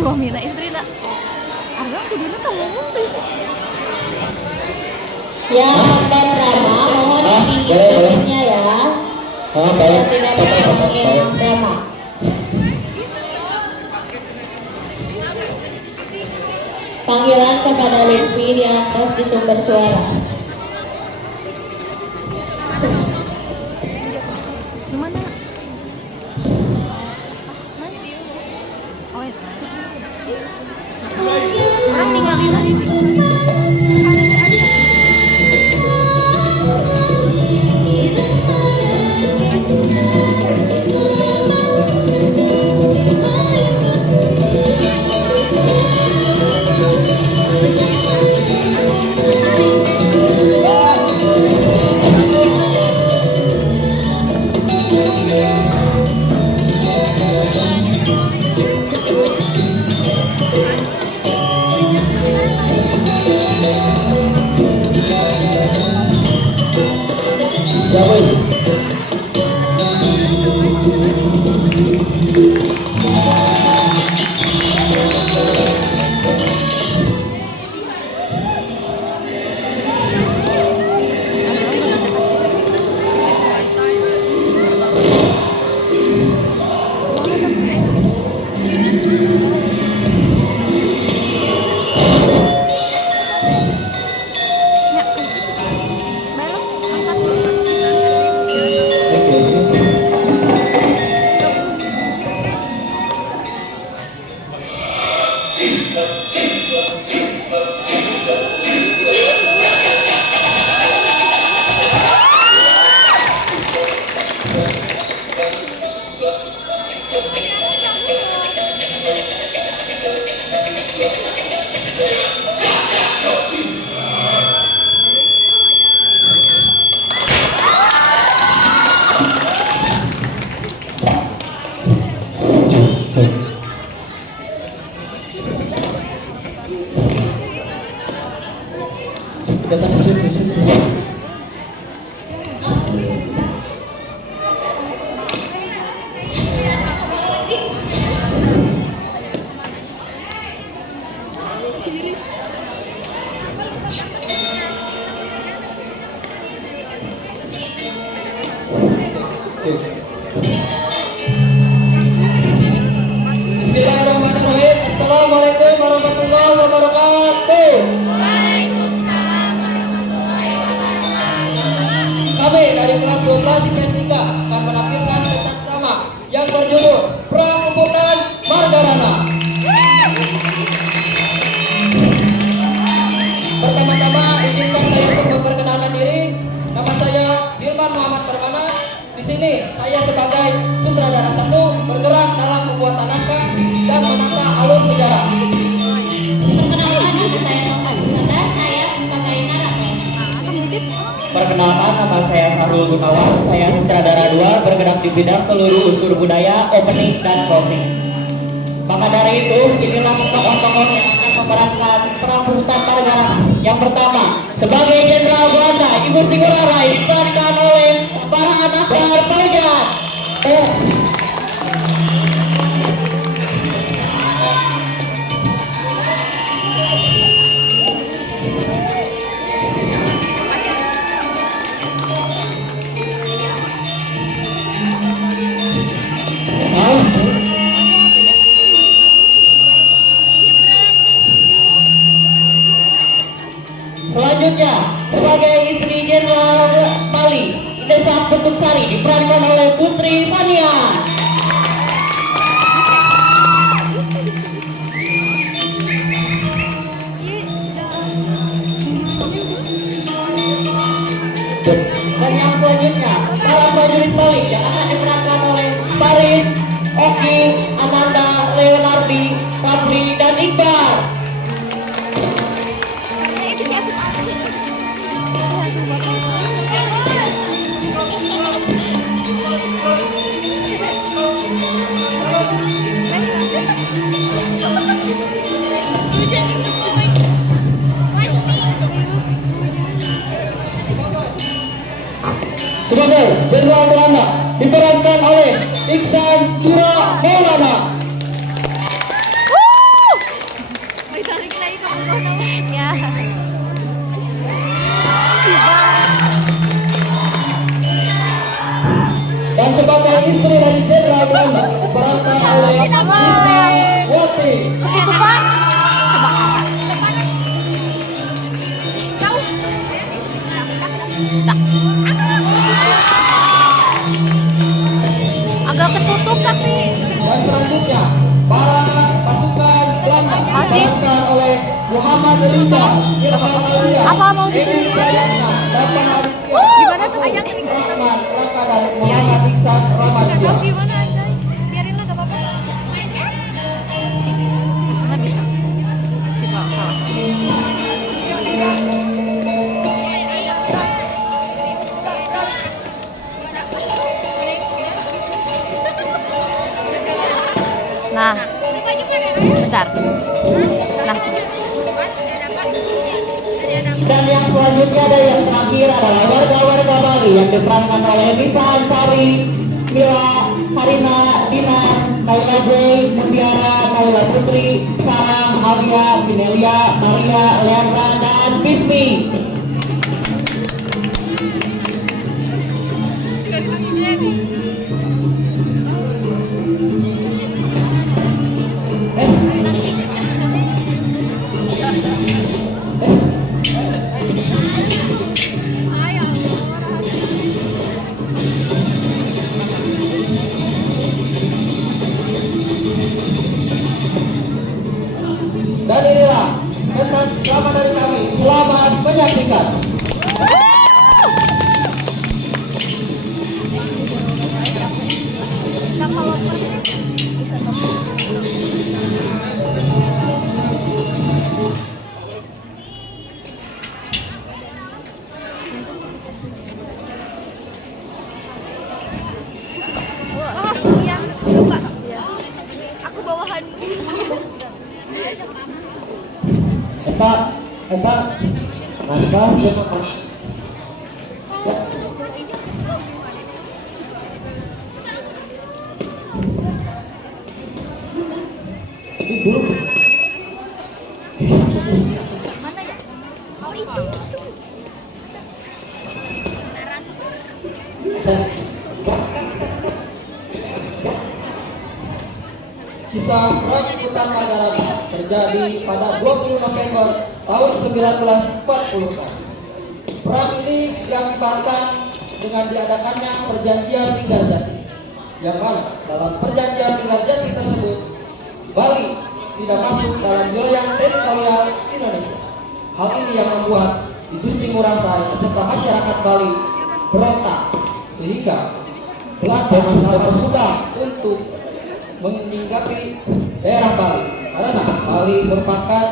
suami na istri na. Arang kuduna tau ngomong tuh. Yang drama mohon ditingginya ya. Baik. Tidak boleh ngomongin drama. Panggilan kepada Lutfi di atas di sumber suara. Di mana? Oh, itu. Orang ninggalin aja. Siapa ini? Ya, kayak gitu sih. Belok, angkat. Bismillahirrahmanirrahim. Assalamualaikum warahmatullahi wabarakatuh. Kami dari kelas 12 IPS 3 akan menampilkan pentas drama yang berjudul Perambutan Margarana. Pertama-tama izinkan saya untuk memperkenalkan diri. Nama saya Hilman Muhammad Permana. Di sini saya sebagai sutradara satu bergerak dalam pembuatan naskah dan menata alur sejarah. Perkenalkan nama saya Nova Wisata, saya sebagai narator. Perkenalkan, nama saya Sarul Gunawan. Saya sutradara 2 bergerak di bidang seluruh unsur budaya, opening dan closing. Maka dari itu, inilah tokoh-tokoh yang akan memerankan Perambutan Margarana. Yang pertama, sebagai Jenderal Belanda, Igusti Ngurah Rai diperankan oleh Farhan Akbar Fauzan. Selanjutnya, sebagai istri Jenderal Bali, Desa Petuk Sari diperankan oleh Putri Sania. Dan yang selanjutnya, para prajurit Bali yang akan diperankan oleh Farid, Oki, Amanda, Leonardi, Rapli, dan Iqbal. Sebagai Jenderal Belanda diperankan oleh Iksan Dura Maulana. istri dari Jenderal Belanda diperankan oleh Wati. Itu Pak. Jauh. Agak ketutup tapi. Dan selanjutnya para pasukan Belanda Masih? diperankan oleh Muhammad Rizal, Irfan Alia, Apa mau di- Edi Prayatna, Dapan Aditya, Gimana tuh ayang? Rahman, Raka dan Muhammad Iksan Gak Ramadja. tahu gimana anjay. Biarin lah gak apa-apa. Sini. Biasanya bisa. Si Pak salah. Nah, bentar. Nah, Dan yang selanjutnya ada yang terakhir adalah warga-warga Bali yang diperankan oleh Nisa Ansari, Mila, Harina, Dina, Naila J, Mutiara, Naila Putri, Sarah, Alia, Minelia, Maria, Leandra, dan Bismi. Dan inilah pentas drama dari kami. Selamat menyaksikan. nah kalau bisa iya, lupa. Aku bawahan. Eta, mantap, terima kasih. Ibu, Mana ya? Oh itu. kisah perang Hutan Margarana terjadi pada 20 November tahun 1940. Perang ini diakibatkan dengan diadakannya perjanjian Linggarjati, yang mana dalam perjanjian Linggarjati tersebut Bali tidak masuk dalam wilayah teritorial Indonesia. Hal ini yang membuat Gusti Ngurah Rai beserta masyarakat Bali berontak, sehingga Belanda mendapat hutang untuk meninggapi daerah Bali, karena Bali merupakan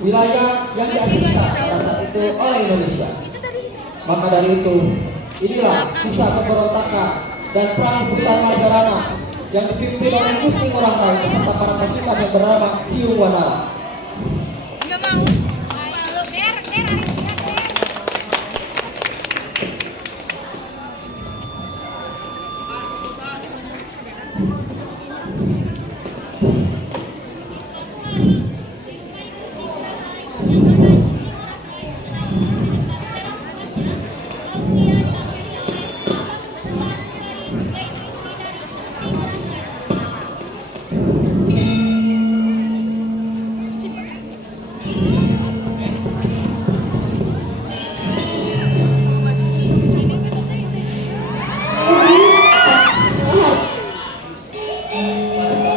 wilayah yang diasingkan pada saat itu oleh Indonesia. Maka dari itu, inilah kisah pemberontakan dan perang Hutan Margarana yang dipimpin oleh Gusti Ngurah Rai beserta para pasukan yang bernama Cium Wanara.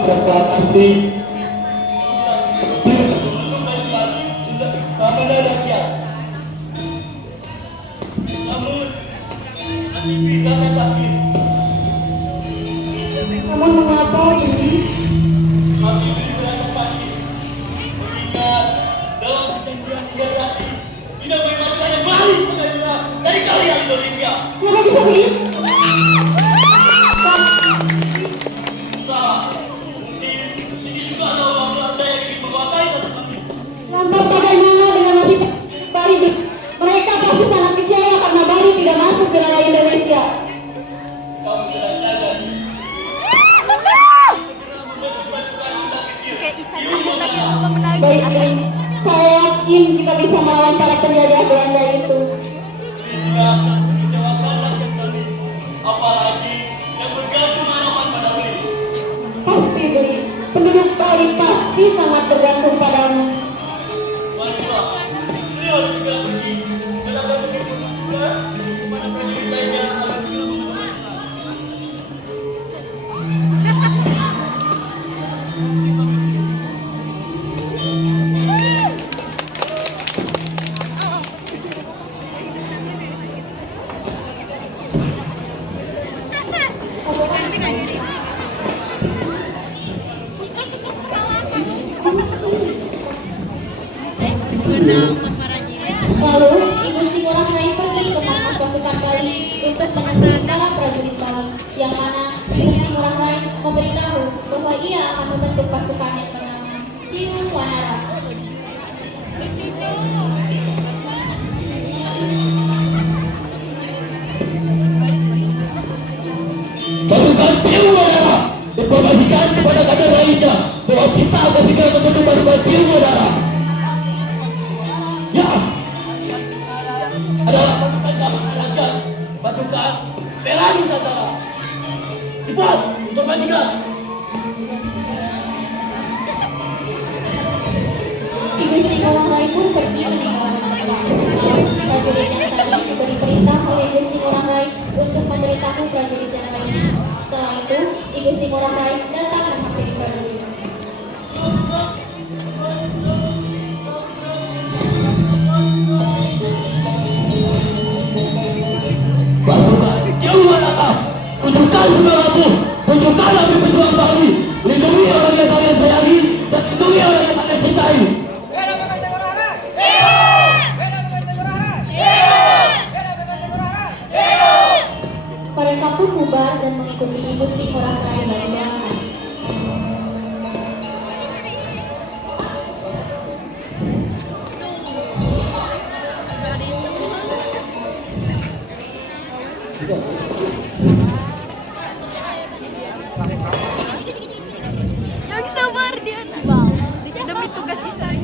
Proklamasi Namun mengapa ini? Kenapa bisa begitu? Lantas bagaimana dengan nasib Bali? Mereka pasti sangat kecewa karena Bali tidak masuk ke wilayah Indonesia. Kayak istana menangis. Baik, saya yakin kita bisa melawan para penjajah Belanda itu. apalagi yang bergantung Lalu, Ibu Gusti Ngurah Rai pergi ke markas pasukan Bali untuk menemui para prajurit Bali, yang mana Ibu Gusti Ngurah Rai memberitahu bahwa ia akan membentuk pasukan yang bernama Ciu Wanara. Pasukan Tiwara informasikan kepada kader lainnya bahwa kita akan segera membentuk pasukan Tiwara. Ya, adalah pasukan keamanan pasukan bela Nusantara. Cepat informasikan. Ibu Gusti Ngurah Rai pun pergi meninggalkan tempat. Prajurit yang tadi diberi perintah oleh Ibu Gusti Ngurah Rai untuk memberitahu prajurit yang lainnya. Setelah itu, Ibu Gusti Ngurah Rai datang menghampiri prajurit. Pasukan Tiwara, tunjukkan semangatmu, tunjukkan api pejuang Bali, lindungi orang yang kalian sayangi dan lindungi orang yang kalian cintai. Mereka pun bubar dan mengikuti Ibu Gusti Ngurah Rai berjalan. Yang sabar dia. Wow. Di sini tugas istri.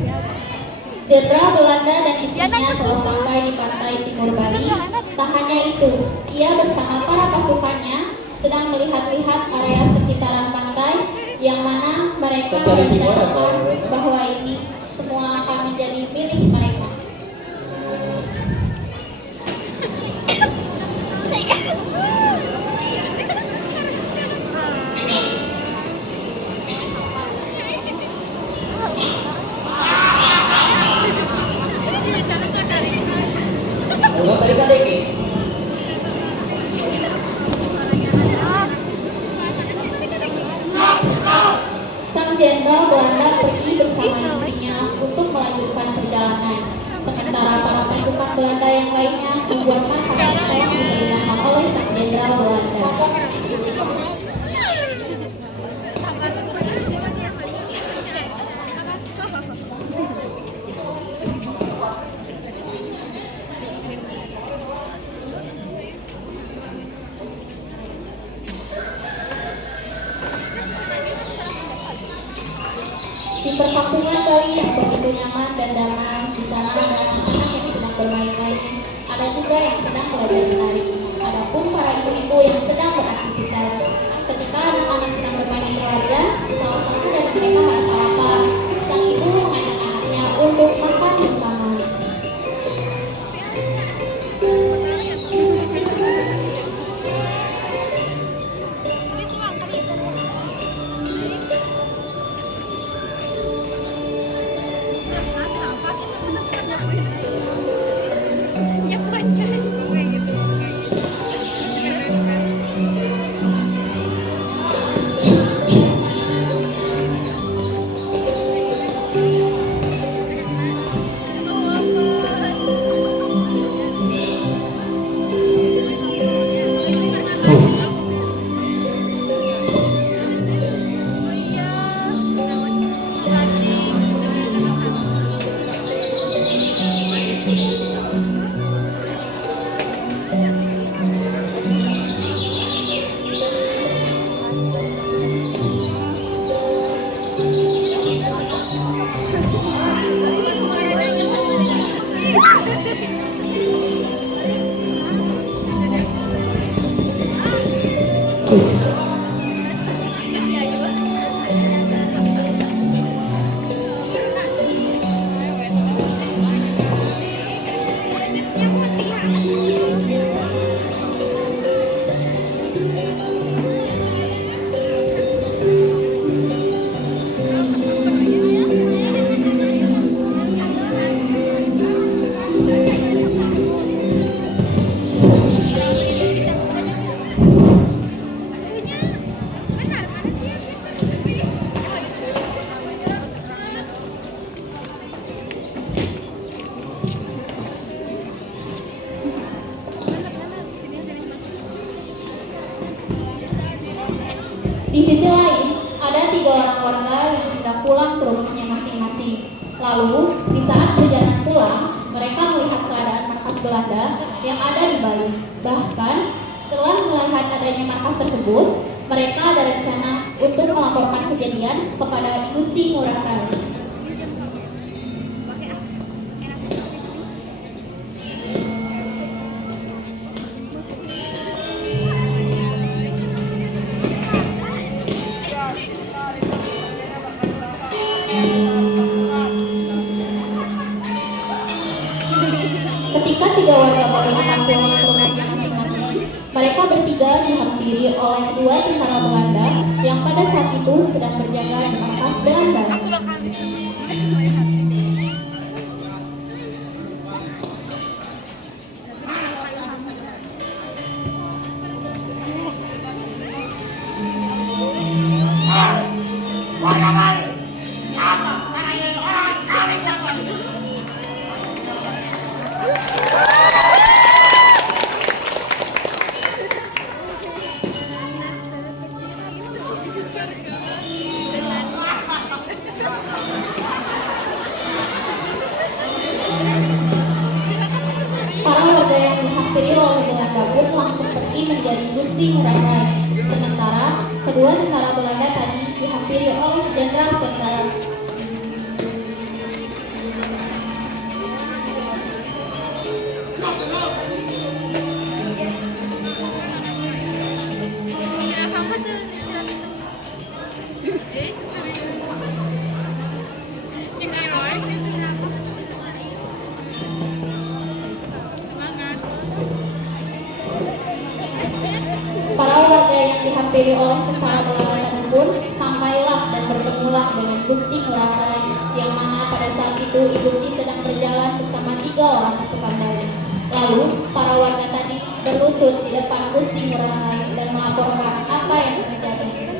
Jenderal Belanda dan istrinya telah sampai di pantai timur Bali. Tak hanya itu, ia bersama para pasukannya sedang melihat-lihat area sekitaran pantai, yang mana mereka merencanakan bahwa ini semua akan menjadi milik mereka. Sang jenderal Belanda pergi bersama istrinya untuk melanjutkan perjalanan. Sementara para pasukan Belanda yang lainnya membuat markas yang diberi nama oleh sang jenderal Belanda. Di perkampungan Bali yang begitu nyaman dan damai, di sana ada anak-anak yang sedang bermain-main, ada juga yang sedang belajar menari. Adapun para ibu-ibu yang sedang beraktivitas. Ketika anak-anak sedang bermain di keluarga, salah satu dari mereka merasa lapar. Sang ibu mengajak anaknya untuk makan bersama. Di sisi lain, ada 3 orang warga yang hendak pulang ke rumahnya masing-masing. Lalu, di saat perjalanan pulang, mereka melihat keadaan markas Belanda yang ada di Bali. Bahkan, setelah melihat adanya markas tersebut, mereka ada rencana untuk melaporkan kejadian kepada Gusti Ngurah Rai. Ketika 3 warga baru akan pulang ke rumahnya masing-masing, mereka bertiga dihampiri oleh 2 tentara Belanda yang pada saat itu sedang berjaga di markas Belanda. Para warga yang dihampiri oleh Belanda pun langsung pergi menjadi Gusti Ngurah Rai. Sementara kedua tentara Belanda tadi dihampiri oleh jenderal tentara. Para warga yang dihampiri oleh tentara Belanda tadi pun sampailah dan bertemulah dengan Gusti Ngurah Rai, yang mana pada saat itu Gusti sedang berjalan bersama 3 orang pasukan Bali. Lalu para warga tadi berlutut di depan Gusti Ngurah Rai dan melaporkan apa yang terjadi.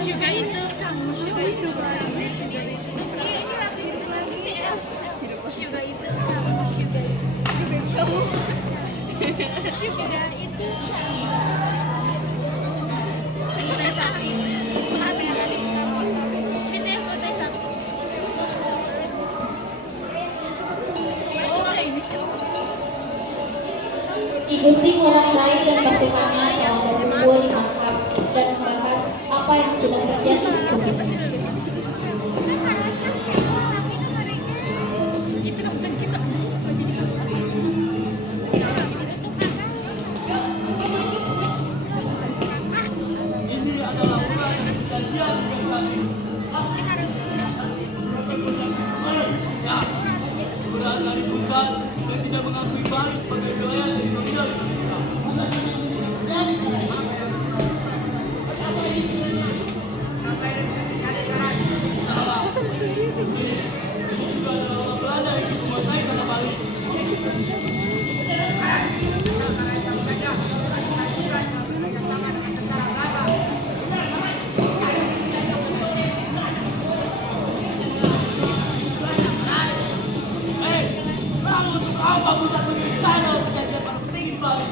Sugar itu kamu, sugar itu kamu, sugar itu sugar itu kamu, sugar itu Teh sapi, nasi tadi Fitnya mau teh sapi. Gusti Ngurah Rai dan pasukannya telah berkumpul di markas dan membahas apa yang sudah terjadi sesungguhnya. Ini adalah bulan kejadian yang kami Sudah dari pusat dan tidak mengakui Bali sebagai wilayah teritorial Indonesia. Juga ada orang Belanda yang menguasai tanah Bali. Lalu untuk apa pusat begini sana perjanjian para petinggi Bali?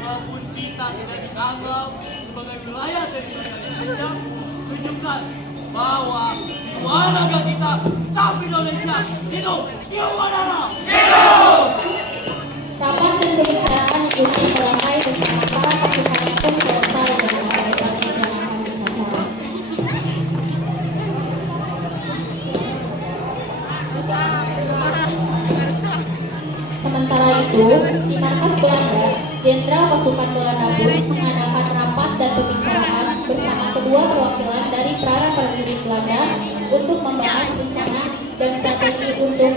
walaupun kita tidak dianggap sebagai wilayah dari Indonesia, tunjukkan bahwa jiwa raga kita tetap Indonesia. Hidup Jiwa Nara! Rapat dan pembicaraan itu selesai bersama para pasukan itu selesai dengan agregasi yang akan dicapai. Sementara itu, di markas Belanda, Jenderal Pasukan Belanda mengadakan rapat dan pembicaraan bersama kedua perwakilan dari para prajurit Belanda untuk membahas rencana dan strategi untuk